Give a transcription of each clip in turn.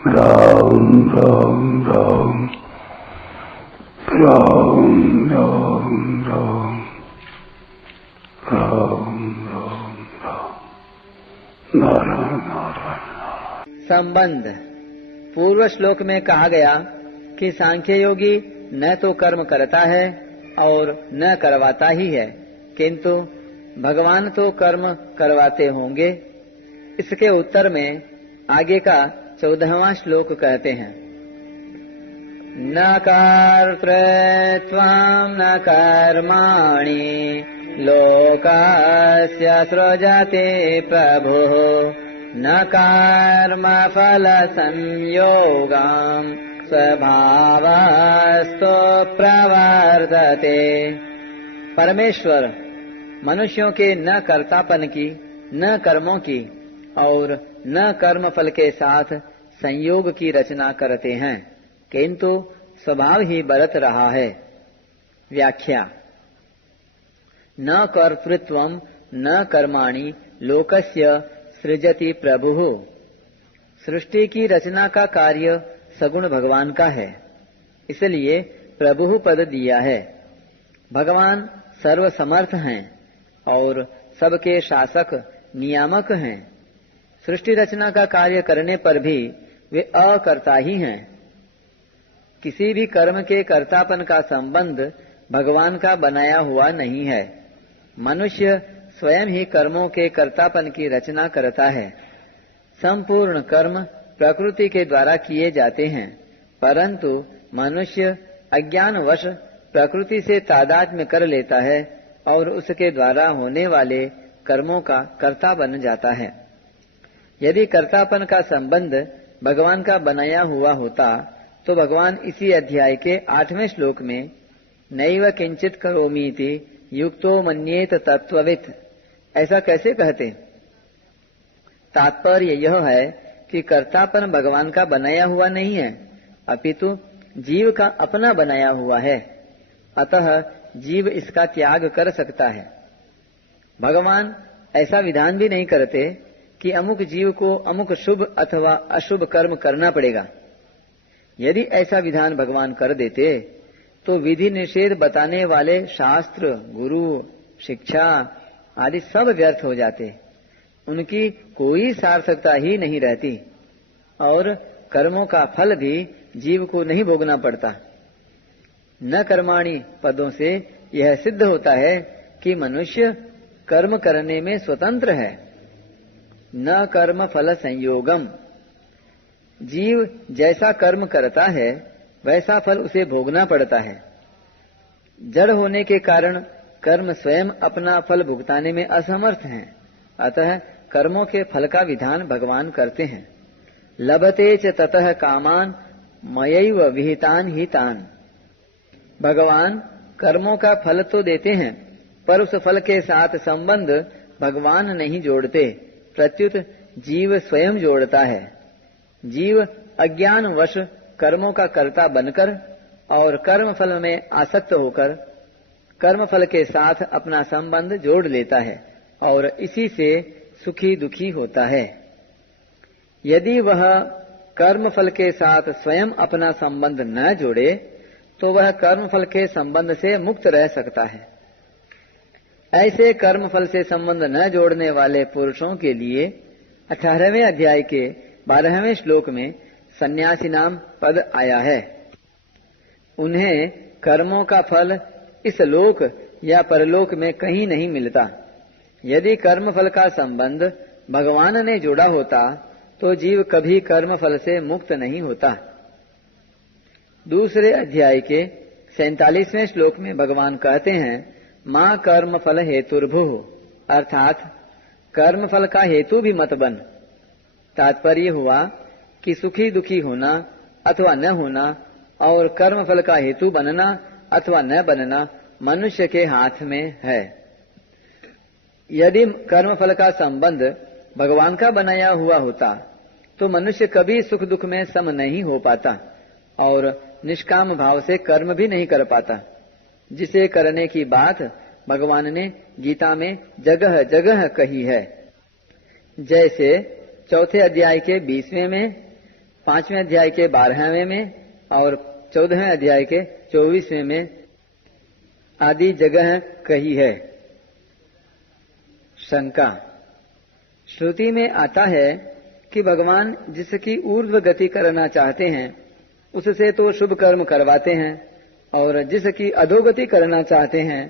राम राम राम राम राम राम राम राम राम नारायण नारायण। संबंध। पूर्व श्लोक में कहा गया कि सांख्य योगी न तो कर्म करता है और न करवाता ही है, किंतु भगवान तो कर्म करवाते होंगे। इसके उत्तर में आगे का 14वां श्लोक कहते हैं, न कर्तृत्वं न कर्माणि लोकस्य सृजति प्रभुः न कर्मफल संयोगं स्वभावस्तु प्रवर्तते। परमेश्वर मनुष्यों के न कर्तापन की, न कर्मों की और न कर्म फल के साथ संयोग की रचना करते हैं, किंतु स्वभाव ही बरत रहा है। व्याख्या। न कर्तृत्वं न कर्माणि लोकस्य सृजति प्रभुः। सृष्टि की रचना का कार्य सगुण भगवान का है, इसलिए प्रभु पद दिया है। भगवान सर्वसमर्थ हैं और सबके शासक नियामक हैं। सृष्टि रचना का कार्य करने पर भी वे अकर्ता ही हैं। किसी भी कर्म के कर्तापन का संबंध भगवान का बनाया हुआ नहीं है। मनुष्य स्वयं ही कर्मों के कर्तापन की रचना करता है। संपूर्ण कर्म प्रकृति के द्वारा किए जाते हैं, परंतु मनुष्य अज्ञानवश प्रकृति से तादात्म्य कर लेता है और उसके द्वारा होने वाले कर्मों का कर्ता बन जाता है। यदि कर्तापन का संबंध भगवान का बनाया हुआ होता तो भगवान इसी अध्याय के 8वें श्लोक में नैव किंचित करोमीति युक्तो मन्येत तत्ववित् ऐसा कैसे कहते। तात्पर्य यह है कि कर्तापन भगवान का बनाया हुआ नहीं है, अपितु जीव का अपना बनाया हुआ है। अतः जीव इसका त्याग कर सकता है। भगवान ऐसा विधान भी नहीं करते कि अमुक जीव को अमुक शुभ अथवा अशुभ कर्म करना पड़ेगा। यदि ऐसा विधान भगवान कर देते तो विधि निषेध बताने वाले शास्त्र, गुरु, शिक्षा आदि सब व्यर्थ हो जाते, उनकी कोई सार्थकता ही नहीं रहती और कर्मों का फल भी जीव को नहीं भोगना पड़ता। न कर्माणि पदों से यह सिद्ध होता है कि मनुष्य कर्म करने में स्वतंत्र है। न कर्म फल संयोगम। जीव जैसा कर्म करता है वैसा फल उसे भोगना पड़ता है। जड़ होने के कारण कर्म स्वयं अपना फल भुगताने में असमर्थ हैं, अतः कर्मों के फल का विधान भगवान करते हैं। लभते च ततः कामान मयैव विहितान हितान। भगवान कर्मों का फल तो देते हैं, पर उस फल के साथ संबंध भगवान नहीं जोड़ते, प्रत्युत जीव स्वयं जोड़ता है। जीव अज्ञानवश कर्मों का कर्ता बनकर और कर्म फल में आसक्त होकर कर्म फल के साथ अपना संबंध जोड़ लेता है और इसी से सुखी दुखी होता है। यदि वह कर्म फल के साथ स्वयं अपना संबंध न जोड़े तो वह कर्म फल के संबंध से मुक्त रह सकता है। ऐसे कर्म फल से संबंध न जोड़ने वाले पुरुषों के लिए 18वें अध्याय के 12वें श्लोक में सन्यासी नाम पद आया है। उन्हें कर्मों का फल इस लोक या परलोक में कहीं नहीं मिलता। यदि कर्म फल का संबंध भगवान ने जोड़ा होता तो जीव कभी कर्म फल से मुक्त नहीं होता। दूसरे अध्याय के 47वें श्लोक में भगवान कहते हैं, मां कर्म फल हेतुर्भुः, अर्थात कर्म फल का हेतु भी मत बन। तात्पर्य हुआ कि सुखी दुखी होना अथवा न होना और कर्म फल का हेतु बनना अथवा न बनना मनुष्य के हाथ में है। यदि कर्म फल का संबंध भगवान का बनाया हुआ होता तो मनुष्य कभी सुख दुख में सम नहीं हो पाता और निष्काम भाव से कर्म भी नहीं कर पाता, जिसे करने की बात भगवान ने गीता में जगह जगह कही है। जैसे चौथे अध्याय के 20वें में 5वें अध्याय के 12वें में और 14वें अध्याय के 24वें में आदि जगह कही है। शंका। श्रुति में आता है कि भगवान जिसकी ऊर्ध्व गति करना चाहते हैं उससे तो शुभ कर्म करवाते हैं और जिसकी अधोगति करना चाहते हैं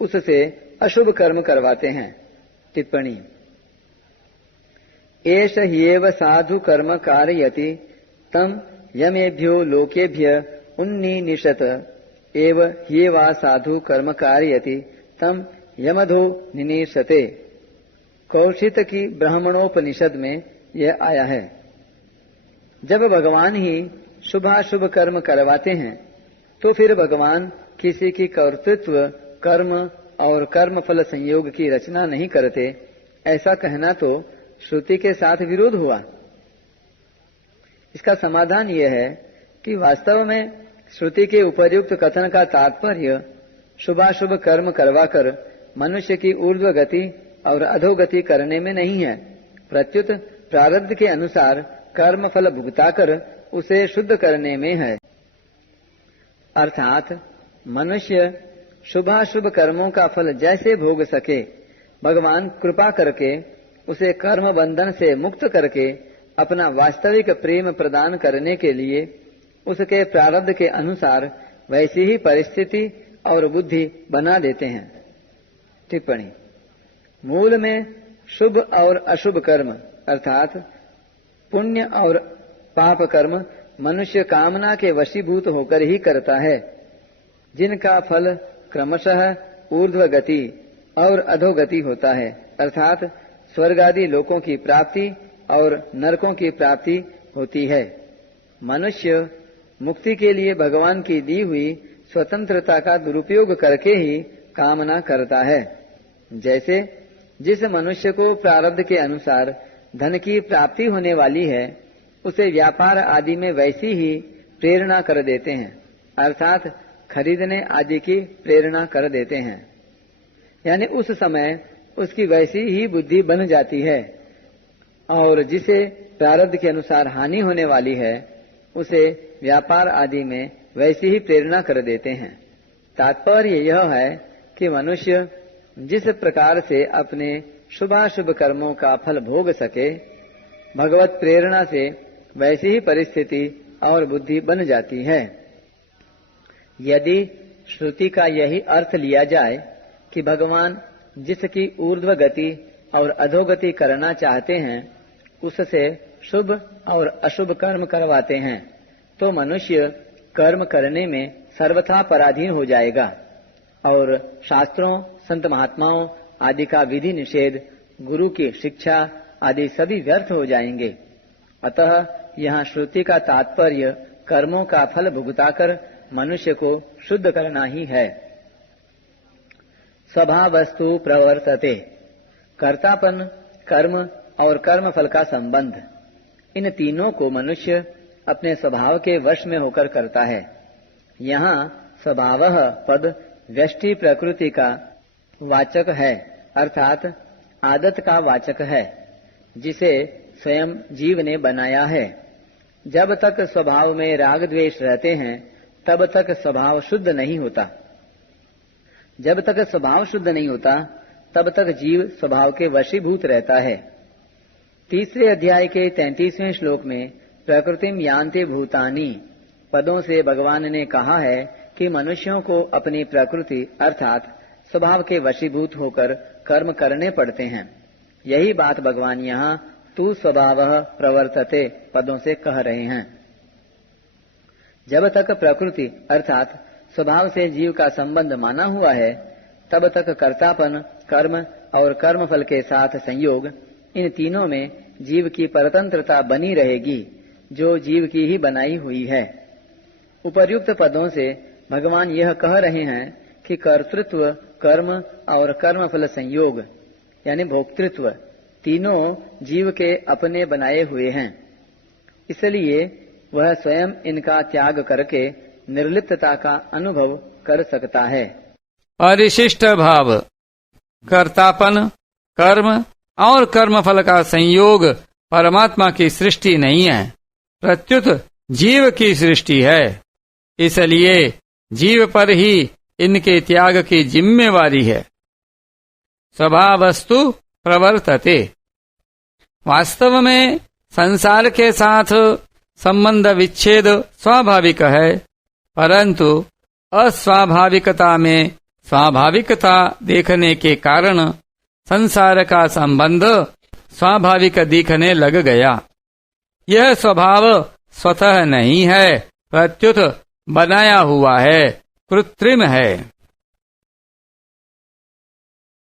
उससे अशुभ कर्म करवाते हैं। टिप्पणी। एष ह्येव साधु कर्म कारयति तम यमेभ्यो लोकेभ्य उन्नीनिषत एव ह्येवा साधु कर्म कारयति तम यमधो निनीशते। कौशित की ब्राह्मणोपनिषद में यह आया है। जब भगवान ही शुभाशुभ कर्म करवाते हैं तो फिर भगवान किसी की कर्तृत्व कर्म और कर्म फल संयोग की रचना नहीं करते, ऐसा कहना तो श्रुति के साथ विरोध हुआ। इसका समाधान यह है कि वास्तव में श्रुति के उपर्युक्त कथन का तात्पर्य शुभाशुभ कर्म करवाकर मनुष्य की ऊर्ध्व गति और अधोगति करने में नहीं है, प्रत्युत प्रारब्ध के अनुसार कर्म फल भुगताकर उसे शुद्ध करने में है। अर्थात मनुष्य शुभाशुभ कर्मों का फल जैसे भोग सके, भगवान कृपा करके उसे कर्म बंधन से मुक्त करके अपना वास्तविक प्रेम प्रदान करने के लिए उसके प्रारब्ध के अनुसार वैसी ही परिस्थिति और बुद्धि बना देते हैं। टिप्पणी। मूल में शुभ और अशुभ कर्म अर्थात पुण्य और पाप कर्म मनुष्य कामना के वशीभूत होकर ही करता है, जिनका फल क्रमशः ऊर्ध्व गति और अधोगति होता है, अर्थात स्वर्ग आदि लोकों की प्राप्ति और नरकों की प्राप्ति होती है। मनुष्य मुक्ति के लिए भगवान की दी हुई स्वतंत्रता का दुरुपयोग करके ही कामना करता है। जैसे जिस मनुष्य को प्रारब्ध के अनुसार धन की प्राप्ति होने वाली है उसे व्यापार आदि में वैसी ही प्रेरणा कर देते हैं, अर्थात खरीदने आदि की प्रेरणा कर देते हैं। यानी उस समय उसकी वैसी ही बुद्धि बन जाती है और जिसे प्रारब्ध के अनुसार हानि होने वाली है उसे व्यापार आदि में वैसी ही प्रेरणा कर देते हैं। तात्पर्य यह है कि मनुष्य जिस प्रकार से अपने शुभाशुभ कर्मों का फल भोग सके, भगवत प्रेरणा से वैसी ही परिस्थिति और बुद्धि बन जाती है। यदि श्रुति का यही अर्थ लिया जाए कि भगवान जिसकी ऊर्ध्व गति और अधोगति करना चाहते हैं उससे शुभ और अशुभ कर्म करवाते हैं, तो मनुष्य कर्म करने में सर्वथा पराधीन हो जाएगा और शास्त्रों, संत महात्माओं आदि का विधि निषेध, गुरु की शिक्षा आदि सभी व्यर्थ हो जाएंगे। अतः यहाँ श्रुति का तात्पर्य कर्मों का फल भुगताकर मनुष्य को शुद्ध करना ही है। स्वभावस्तु प्रवर्तते। कर्तापन, कर्म और कर्म फल का संबंध, इन तीनों को मनुष्य अपने स्वभाव के वश में होकर करता है। यहाँ स्वभावः पद व्यष्टि प्रकृति का वाचक है, अर्थात आदत का वाचक है, जिसे स्वयं जीव ने बनाया है। जब तक स्वभाव में राग द्वेष रहते हैं तब तक स्वभाव शुद्ध नहीं होता। जब तक स्वभाव शुद्ध नहीं होता तब तक जीव स्वभाव के वशीभूत रहता है। 3 अध्याय के 33वें श्लोक में प्रकृतिम यान्ति भूतानि पदों से भगवान ने कहा है कि मनुष्यों को अपनी प्रकृति अर्थात स्वभाव के वशीभूत होकर कर्म करने पड़ते हैं। यही बात भगवान यहाँ तू स्वभावः प्रवर्तते पदों से कह रहे हैं। जब तक प्रकृति अर्थात स्वभाव से जीव का संबंध माना हुआ है तब तक कर्तापन, कर्म और कर्मफल के साथ संयोग, इन तीनों में जीव की परतंत्रता बनी रहेगी जो जीव की ही बनाई हुई है। उपर्युक्त पदों से भगवान यह कह रहे हैं कि कर्तृत्व, कर्म और कर्मफल संयोग यानी भोक्तृत्व तीनों जीव के अपने बनाए हुए हैं, इसलिए वह स्वयं इनका त्याग करके निर्लिप्तता का अनुभव कर सकता है। परिशिष्ट भाव। कर्तापन, कर्म और कर्मफल का संयोग परमात्मा की सृष्टि नहीं है, प्रत्युत जीव की सृष्टि है, इसलिए जीव पर ही इनके त्याग की जिम्मेवारी है। स्वभावस्तु प्रवर्तते। वास्तव में संसार के साथ संबंध विच्छेद स्वाभाविक है, परंतु अस्वाभाविकता में स्वाभाविकता देखने के कारण संसार का संबंध स्वाभाविक दिखने लग गया। यह स्वभाव स्वतः नहीं है, प्रत्युत बनाया हुआ है, कृत्रिम है।